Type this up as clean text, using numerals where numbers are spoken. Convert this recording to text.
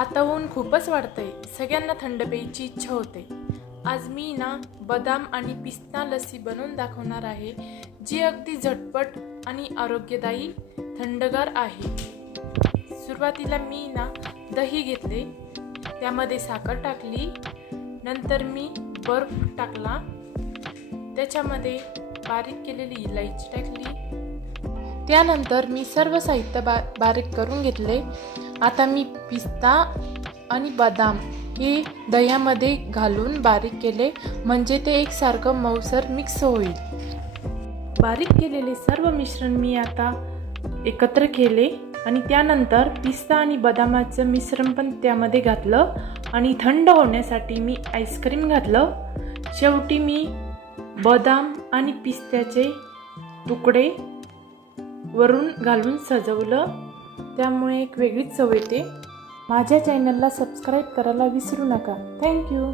आता ऊन खूपच वाढतंय, सगळ्यांना थंड प्यायची इच्छा होते। आज मी बदाम आणि पिस्ता लस्सी बनवून दाखवणार आहे, जी अगदी झटपट आणि आरोग्यदायी थंडगार आहे। सुरुवातीला मी दही घेतले, त्यामध्ये साखर टाकली, नंतर मी बर्फ टाकला, त्याच्यामध्ये बारीक केलेली इलायची टाकली, त्यानंतर मी सर्व साहित्य बारीक करून घेतले। आता मी पिस्ता आणि बदाम हे दह्यामध्ये घालून बारीक केले, म्हणजे ते एकसारखं मऊसर मिक्स होईल। बारीक केलेले सर्व मिश्रण मी आता एकत्र केले आणि त्यानंतर पिस्ता आणि बदामाचं मिश्रण पण त्यामध्ये घातलं आणि थंड होण्यासाठी मी आईस्क्रीम घातलं। शेवटी मी बदाम आणि पिस्त्याचे तुकडे वरून घालून सजवलं, त्यामुळे एक वेगळीच चव येते। माझ्या चॅनलला सबस्क्राईब करायला विसरू नका। थँक्यू।